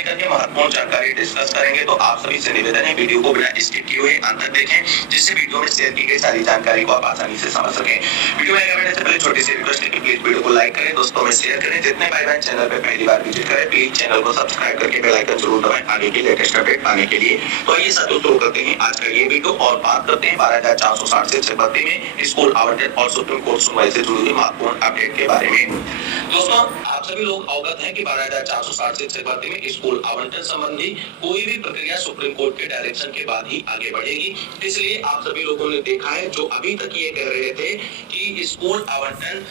लेकर के महत्वपूर्ण जानकारी डिस्कस करेंगे। तो आप सभी से निवेदन है वीडियो को बिना स्किप किए हुए अंत तक देखें, जिससे वीडियो में शेयर की गई सारी जानकारी को आप आसानी से समझ सकें। वीडियो में आगे बढ़ने से पहले छोटी सी रिक्वेस्ट है कि प्लीज वीडियो को लाइक करें, दोस्तों में शेयर करें। जितने भाई बहन चैनल पे पहली बार विजिट करें प्लीज चैनल को सब्सक्राइब करके बेल आइकन जरूर दबाएं आगे की लेटेस्ट अपडेट पाने के लिए। तो आइए साथियों शुरू करते हैं आज का ये वीडियो और बात करते हैं 12,460 से 6 में स्कूल आवंटन और सुप्रीम कोर्ट सुनवाई से जुड़ी हुई महत्वपूर्ण अपडेट के बारे में। दोस्तों आप सभी लोग अवगत हैं कि 12,460 से 6 में स्कूल आवंटन संबंधी कोई भी प्रक्रिया सुप्रीम कोर्ट के डायरेक्शन के बाद ही आगे बढ़ेगी। इसलिए आप सभी लोगों ने देखा है जो अभी तक ये कह रहे थे कि स्कूल आवंटन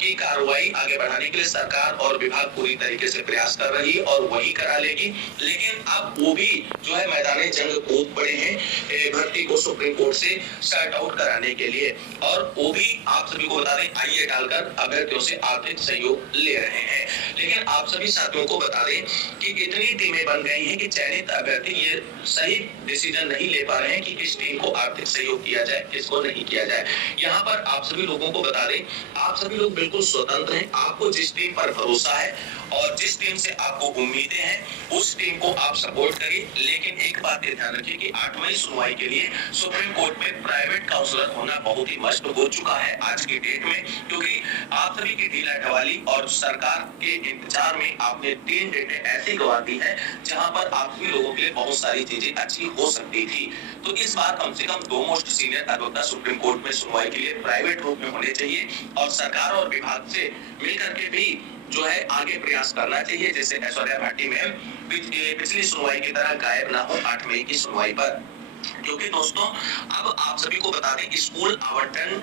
की कार्रवाई आगे बढ़ाने के लिए सरकार और विभाग पूरी तरीके से प्रयास कर रही है और वही करा लेगी, लेकिन अब वो भी जो है मैदाने जंग कूद पड़े हैं भर्ती को सुप्रीम कोर्ट से शट आउट कराने के लिए, और वो भी आप सभी को बता दें आईए डालकर अभ्यर्थियों से आर्थिक सहयोग ले रहे हैं। लेकिन आप सभी साथियों को बता दें कि इतनी टीमें बन गई हैं कि चयनित अभ्यर्थी ये सही डिसीजन नहीं ले पा रहे हैं कि किस टीम को आर्थिक सहयोग किया जाए, किसको नहीं किया जाए। यहाँ पर आप सभी लोगों को बता दें आप सभी लोग बिल्कुल स्वतंत्र हैं, आपको जिस टीम पर भरोसा है और जिस टीम से आपको उम्मीदें हैं उस टीम को आप सपोर्ट करिए। लेकिन एक बात ध्यान रखिए कि 8वीं सुनवाई के लिए सुप्रीम कोर्ट में प्राइवेट काउंसलर होना बहुत ही मस्ट हो चुका है आज की डेट में, क्योंकि आप सभी की ढीला ढवाली और सरकार के इंतजार में आपने 3 डेटें ऐसी गवा दी है जहां पर आप सभी लोगों के लिए बहुत सारी चीजें अच्छी हो सकती थी। तो इस बार कम से कम 2 मोस्ट सीनियर अधिवक्ता सुप्रीम कोर्ट में सुनवाई के लिए प्राइवेट रूप में होने चाहिए और सरकार और विभाग से मिलकर के भी जो है आगे प्रयास करना चाहिए, जैसे ऐश्वर्या भाटी मैम पिछली सुनवाई की तरह गायब ना हो 8वीं की सुनवाई पर। क्योंकि दोस्तों अब आप सभी को बता दें स्कूल आवंटन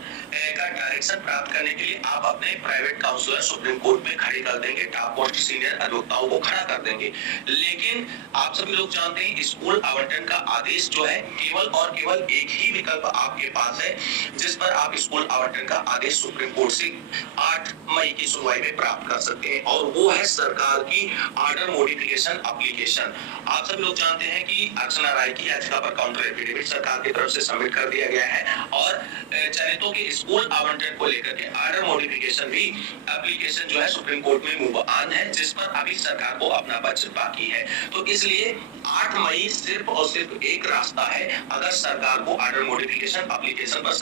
का डायरेक्शन प्राप्त करने के लिए आप अपने प्राइवेट काउंसलर सुप्रीम कोर्ट में खड़े कर देंगे, टॉप मोस्ट सीनियर अधिवक्ताओं को खड़ा कर देंगे। लेकिन आप सभी लोग जानते हैं स्कूल आवंटन का आदेश जो है केवल और केवल एक ही विकल्प आपके पास है जिस पर आप स्कूल आवंटन का आदेश सुप्रीम कोर्ट से 8 मई की सुनवाई में प्राप्त कर सकते हैं, और वो है सरकार की ऑर्डर मॉडिफिकेशन एप्लीकेशन। आप सभी लोग जानते हैं कि अर्चना राय की याचिका पर काउंटर एफिडेविट सरकार की तरफ से सबमिट कर दिया गया है और चयनितों के स्कूल आवंटन को लेकर के ऑर्डर मॉडिफिकेशन भी एप्लीकेशन जो है सुप्रीम कोर्ट में मूव ऑन है, जिस पर अभी सरकार को अपना पक्ष बाकी है। तो इसलिए 8 मई सिर्फ और सिर्फ एक रास्ता है, अगर सरकार को ऑर्डर मॉडिफिकेशन एप्लीकेशन पर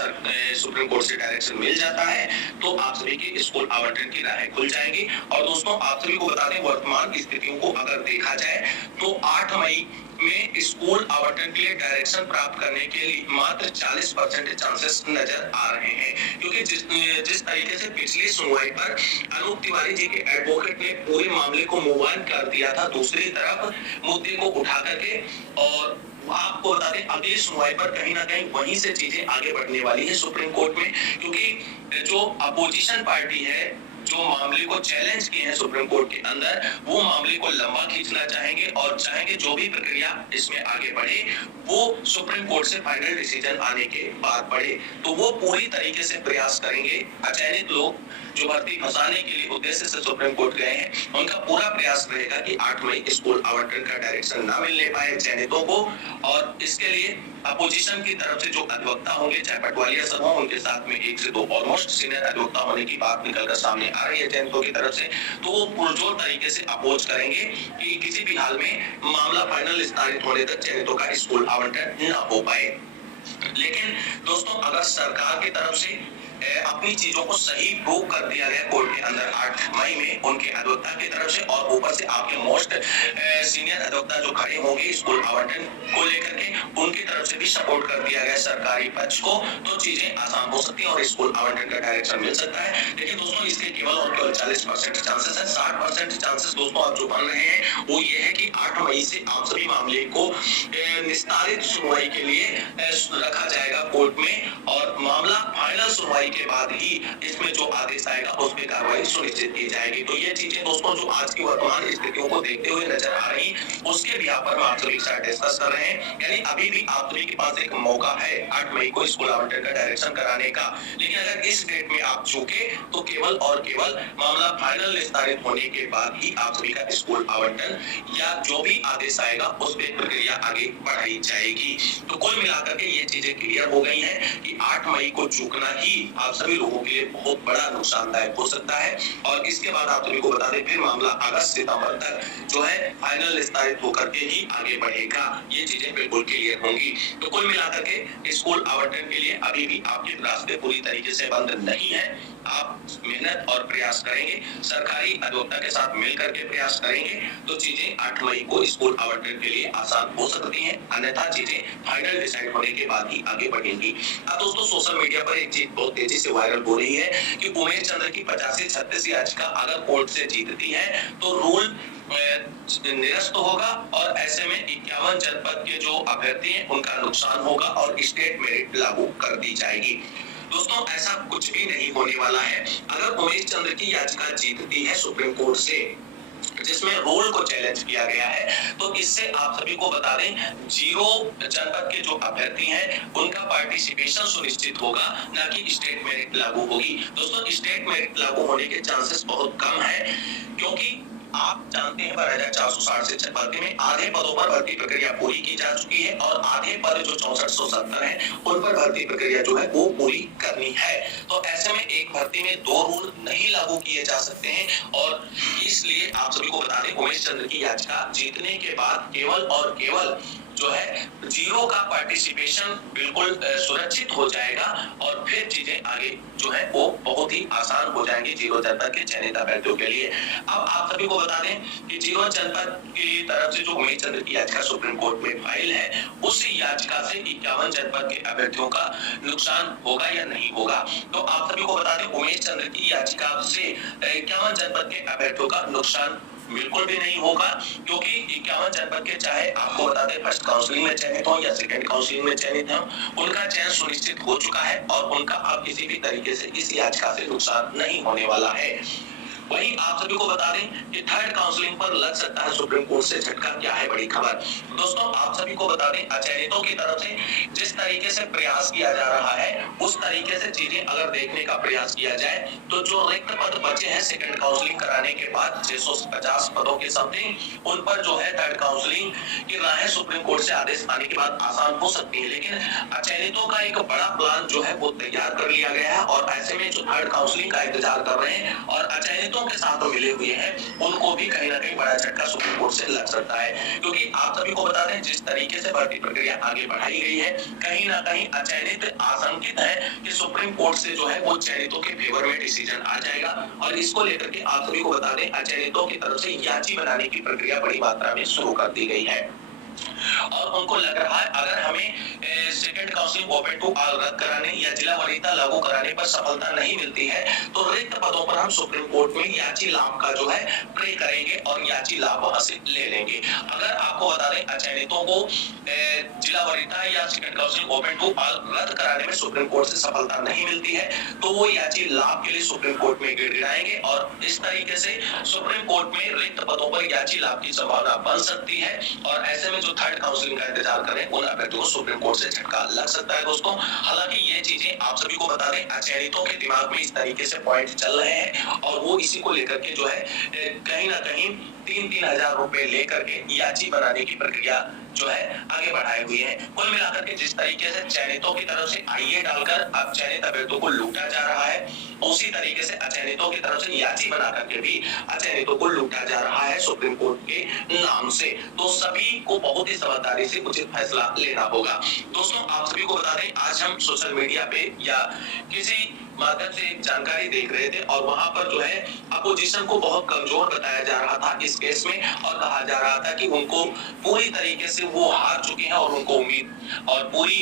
सुप्रीम कोर्ट से डायरेक्शन मिल जाता है तो आप सभी के स्कूल आवंटन की राहें खुल जाएंगी। और दोस्तों आप सभी को बता दें वर्तमान स्थितियों को अगर देखा जाए तो 8 मई में स्कूल आवंटन के लिए डायरेक्शन प्राप्त करने के लिए मात्र 40% चांसेस नजर आ रहे हैं, क्योंकि जिस तरीके से पिछली सुनवाई पर अनूप तिवारी जी के एडवोकेट ने पूरे मामले को मूव ऑन कर दिया था दूसरी तरफ मुद्दे को उठा करके, और आपको बता दें अगली सुनवाई पर कहीं ना कहीं वहीं से चीजें आगे बढ़ने वाली है सुप्रीम कोर्ट में, क्योंकि जो अपोजिशन पार्टी है जो मामले को चैलेंज किए हैं सुप्रीम कोर्ट के अंदर वो मामले को लंबा खींचना चाहेंगे और चाहेंगे जो भी प्रक्रिया इसमें आगे बढ़े वो सुप्रीम कोर्ट से फाइनल डिसीजन आने के बाद बढ़े। तो वो पूरी तरीके से प्रयास करेंगे, अचयनित लोग जो भर्ती फंसाने के लिए उद्देश्य से सुप्रीम कोर्ट गए हैं उनका पूरा प्रयास रहेगा कि 8 मई स्कूल आवंटन का डायरेक्शन ना मिलने पाए चयनितों को, और इसके लिए अपोजिशन की तरफ से जो अधिवक्ता होंगे चाहे पटवारिया सब हो उनके साथ में 1 से 2 ऑलमोस्ट सीनियर अधिवक्ता होने की बात निकलकर सामने आ रही है चयनितों की तरफ से, तो वो पुरजोर तरीके से अपोज करेंगे कि किसी भी हाल में मामला फाइनल निस्तारित होने तक चयनितों का स्कूल आवंटन न हो पाए। लेकिन दोस्तों अगर सरकार की तरफ से अपनी चीजों को सही प्रूव कर दिया गया कोर्ट के अंदर 8 मई में उनके अधिवक्ता की तरफ से, और ऊपर से आपके मोस्ट सीनियर अधिवक्ता जो खड़े होंगे स्कूल आवंटन को लेकर के उनकी तरफ से भी सपोर्ट कर दिया गया सरकारी पक्ष को, तो चीजें आसान हो सकती है और स्कूल आवंटन का डायरेक्शन मिल सकता है। लेकिन दोस्तों इसके केवल और केवल 40% चांसेस है, 60% चांसेस दोस्तों आप जो बन रहे हैं वो ये है कि 8 मई से आप सभी मामले को निस्तारित सुनवाई के लिए रखा जाएगा कोर्ट में, और मामला फाइनल सुनवाई के बाद ही इसमें जो आदेश आएगा उस पर कार्रवाई सुनिश्चित की जाएगी। तो ये चीजें दोस्तों जो आज की वर्तमान स्थितियों को देखते हुए नजर आ रही उसके भी पर आप सभी के साथ डिस्कस कर रहे हैं, यानी अभी भी आप सभी के पास एक मौका है 8 मई को स्कूल आवंटन का डायरेक्शन कराने का। लेकिन अगर इस डेट में आप चूके तो केवल और केवल मामला फाइनल निस्तारित होने के बाद ही आप सभी का स्कूल आवंटन या जो भी आदेश आएगा उस पर प्रक्रिया आगे बढ़ाई जाएगी। तो कुल मिलाकर के ये चीजें क्लियर हो गई हैं कि 8 मई को चूकना ही आप सभी लोगों के लिए बहुत बड़ा नुकसानदायक हो सकता है, और इसके बाद आप सभी को बता दें फिर मामला अगस्त सितंबर तक जो है फाइनल विस्तारित होकर के ही आगे बढ़ेगा, ये चीजें बिल्कुल क्लियर होंगी। तो कुल मिलाकर के स्कूल आवंटन के लिए अभी भी आपके रास्ते पूरी तरीके से बंद नहीं है। आप मेहनत और प्रयास करेंगे, सरकारी अधिवक्ता के साथ मिलकर के प्रयास करेंगे तो चीजें 8 मई को स्कूल आवंटन के लिए आसान हो सकती हैं, अन्यथा चीजें फाइनल डिसाइड होने के बाद ही आगे बढ़ेंगी। अब दोस्तों सोशल मीडिया पर एक चीज बहुत तेजी से वायरल हो रही है कि उमेश चंद्र की 85-36 याचिका अगर कोर्ट से जीतती है तो रूल निरस्त होगा और ऐसे में 51 जनपद के जो अभ्यर्थी हैं उनका नुकसान होगा और स्टेट मेरिट लागू कर दी जाएगी। दोस्तों ऐसा कुछ भी नहीं होने वाला है। अगर उमेश चंद्र की याचिका जीतती है सुप्रीम कोर्ट से, जिसमें रूल को चैलेंज किया गया है, तो इससे आप सभी को बता दें 0 जनपद के जो अभ्यर्थी हैं उनका पार्टिसिपेशन सुनिश्चित होगा, ना कि स्टेट मेरिट लागू होगी। दोस्तों स्टेट मेरिट लागू होने के चांसेस बहुत कम है, क्योंकि आप जानते हैं 12,460 से भर्ती में आधे पदों पर भर्ती प्रक्रिया पूरी की जा चुकी है और आधे पद जो 6470 है उन पर भर्ती प्रक्रिया जो है वो पूरी करनी है। तो ऐसे में एक भर्ती में 2 रूल नहीं लागू किए जा सकते हैं और इसलिए आप सभी को बता दें उमेश चंद्र की याचिका जीतने के बाद केवल और केवल जो है 0 का पार्टिसिपेशन बिल्कुल सुरक्षित हो जाएगा और फिर चीजें आगे जो है वो बहुत ही आसान हो जाएंगी 0 जनपद के चयनित अभ्यर्थियों के लिए। अब आप सभी को बता दें कि 0 जनपद की तरफ से जो उमेश चंद्र की याचिका सुप्रीम कोर्ट में फाइल है, उस याचिका से 51 जनपद के अभ्यर्थियों का नुकसान होगा या नहीं होगा। तो आप सभी को बता दें उमेश चंद्र की याचिका से 51 जनपद के अभ्यर्थियों का नुकसान बिल्कुल भी नहीं होगा, क्योंकि 51 जनपद के चाहे आपको बता दें फर्स्ट काउंसलिंग में चयनित हो या सेकंड काउंसलिंग में चयनित हो, उनका चयन सुनिश्चित हो चुका है और उनका अब किसी भी तरीके से इस याचिका से नुकसान नहीं होने वाला है। वहीं आप सभी को बता दें कि थर्ड काउंसलिंग पर लग सकता है सुप्रीम कोर्ट से झटका। क्या है बड़ी खबर दोस्तों, आप सभी को बता दें अचयनितों की तरफ से जिस तरीके से प्रयास किया जा रहा है उस तरीके से चीजें अगर देखने का प्रयास किया जाए तो जो रिक्त पद बचे हैं सेकंड काउंसलिंग कराने के बाद 650 पदों के समथिंग, उन पर जो है थर्ड काउंसलिंग की राहें सुप्रीम कोर्ट से आदेश आने के बाद आसान हो सकती है। लेकिन अचयनितों का एक बड़ा प्लान जो है वो तैयार कर लिया गया है और ऐसे में जो थर्ड काउंसलिंग का इंतजार कर रहे हैं और अचयनित के साथ तो मिले हुए हैं उनको भी कहीं ना कहीं बड़ा झटका सुप्रीम कोर्ट से लग सकता है, क्योंकि आप सभी को बता दें जिस तरीके से भर्ती प्रक्रिया आगे बढ़ाई गई है कहीं ना कहीं अचयनित आशंकित है कि सुप्रीम कोर्ट से जो है वो चयनितों के फेवर में डिसीजन आ जाएगा और इसको लेकर के आप सभी को बता दें अचयनितों की तरफ से याची बनाने की प्रक्रिया बड़ी मात्रा में शुरू कर दी गई है और उनको लग रहा है अगर हमें second counselling open to all रद्द कराने या जिला वरीयता लागू कराने पर सफलता नहीं मिलती है तो रिक्त पदों पर हम सुप्रीम कोर्ट में याची लाभ का जो है प्रे करेंगे और याची लाभ वहां से ले लेंगे। अगर आपको बता दें अचयनितों को जिला वरीयता या second counselling open to all रद्द कराने में सुप्रीम कोर्ट से सफलता नहीं मिलती है तो वो याची लाभ के लिए सुप्रीम कोर्ट में गिड़गिड़ाएंगे और इस तरीके से सुप्रीम कोर्ट में रिक्त पदों पर याची लाभ की संभावना बन सकती है और ऐसे में जो थर्ड काउंसलिंग का इंतजार करें उन अभ्यर्थियों को सुप्रीम कोर्ट से झटका लग सकता है दोस्तों। हालांकि ये चीजें आप सभी को बता दें अचयनितों के दिमाग में इस तरीके से पॉइंट चल रहे हैं और वो इसी को लेकर के जो है कहीं ना कहीं 3-3 हजार रुपए लेकर के याची बनाने की प्रक्रिया जो है आगे बढ़ाए हुए हैं। कुल मिलाकर के जिस तरीके से चयनितों की तरफ से आईए डालकर अब चयनित अभ्यर्थियों को लूटा जा रहा है, उसी तरीके से अचयनितों की तरफ से याची बना करके भी अचयनितों को लूटा जा रहा है सुप्रीम कोर्ट के नाम से। तो सभी को बहुत ही समझदारी से उचित फैसला लेना होगा। दोस्तों आप सभी को बता दें आज हम सोशल मीडिया पे या किसी माध्यम से जानकारी देख रहे थे और वहां पर जो है अपोजिशन को बहुत कमजोर बताया जा रहा था इस केस में और कहा जा रहा था कि उनको पूरी तरीके से वो हार चुके हैं और उनको उम्मीद और पूरी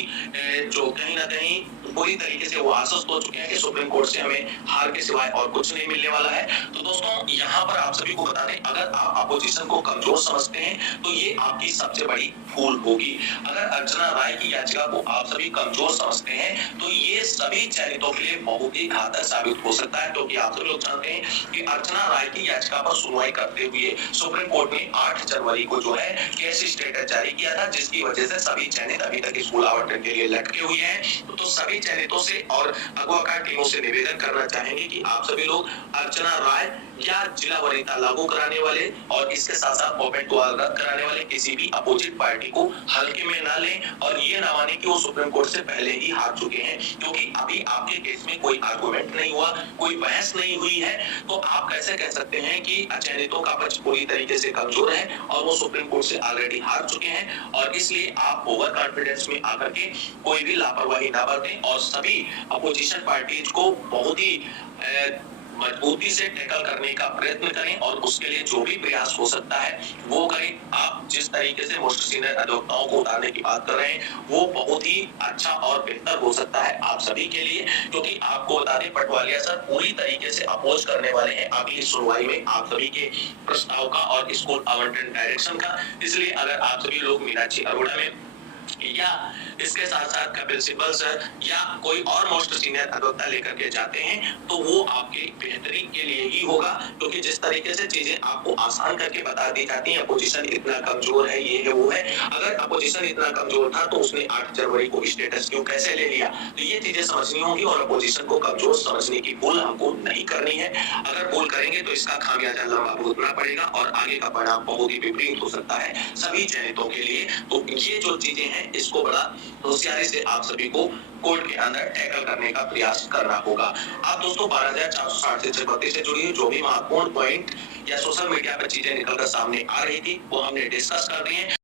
जो कहीं ना कहीं पूरी तरीके से वो आश्वस्त हो चुके हैं कि सुप्रीम कोर्ट से हमें हार के सिवाय और कुछ नहीं मिलने वाला है। तो दोस्तों यहाँ पर आप सभी को बता दें अगर आप अपोजिशन को कमजोर समझते हैं तो ये आपकी सबसे बड़ी भूल होगी। अगर अर्चना राय की याचिका को आप सभी कमजोर समझते हैं तो ये सभी चयनितों के लिए बहुत ही घातक साबित हो सकता है, क्योंकि आप सभी लोग जानते हैं कि अर्चना राय की याचिका पर सुनवाई करते हुए सुप्रीम कोर्ट ने 8 जनवरी को जो है केस स्टेटस जारी किया था, जिसकी वजह से सभी चयनित अभी तक स्कूल आवंटन के लिए लटके हुए हैं। तो सभी चयनितों से और अगवाकार टीमों से निवेदन करना चाहेंगे कि आप सभी लोग अर्चना राय या जिला वरीयता लागू कराने वाले और इसके साथ साथ मोमेंट को रद्द कराने वाले किसी भी अपोजिट पार्टी को हल्के में ना लें और ये ना माने कि वो सुप्रीम कोर्ट से पहले ही हार चुके हैं, क्योंकि अभी आपके केस में कोई आर्गुमेंट नहीं हुआ, कोई बहस नहीं हुई है, तो आप कैसे कह सकते हैं कि चयनितों का पक्ष पूरी तरीके से कमजोर है और वो सुप्रीम कोर्ट से ऑलरेडी हार चुके हैं। और इसलिए आप ओवर कॉन्फिडेंस में आकर के कोई भी लापरवाही ना बरतें और सभी अपोजिशन पार्टीज को बहुत ही मजबूती से टैकल करने का प्रयत्न करें और उसके लिए जो भी प्रयास हो सकता है वो करें। आप जिस तरीके से मोस्ट सीनियर अधिवक्ताओं को उतारने की बात कर रहे हैं वो बहुत ही अच्छा और बेहतर हो सकता है आप सभी के लिए, क्योंकि आपको बता दें पटवारिया सर पूरी तरीके से अपोज करने वाले हैं अगली सुनवाई में आप सभी के प्रस्ताव का और स्कूल आवंटन डायरेक्शन का। इसलिए अगर आप सभी लोग मीनाक्षी अरोड़ा में या इसके साथ साथ कपिल सिब्बल सर या कोई और मोस्ट सीनियर अधिवक्ता लेकर के जाते हैं तो वो आपके बेहतरी के लिए ही होगा, क्योंकि जिस तरीके से चीजें आपको आसान करके बता दी जाती हैं, अपोजिशन इतना कमजोर है, ये है वो है। अगर अपोजिशन इतना कमजोर था तो उसने 8 जनवरी को स्टेटस क्यों कैसे ले लिया, तो ये चीजें समझनी होंगी और अपोजिशन को कमजोर समझने की भूल हमको नहीं करनी है। अगर भूल करेंगे तो इसका खामियाजा लंबा भुगतना पड़ेगा और आगे का परिणाम बहुत ही विपरीत हो सकता है सभी चयनितों के लिए। तो ये जो चीजें हैं इसको बड़ा होशियारी से आप सभी को कोर्ट के अंदर टैकल करने का प्रयास करना होगा। आप दोस्तों 12,460 से 36 से जुड़ी जो भी महत्वपूर्ण पॉइंट या सोशल मीडिया पर चीजें निकलकर सामने आ रही थी वो हमने डिस्कस कर दी है।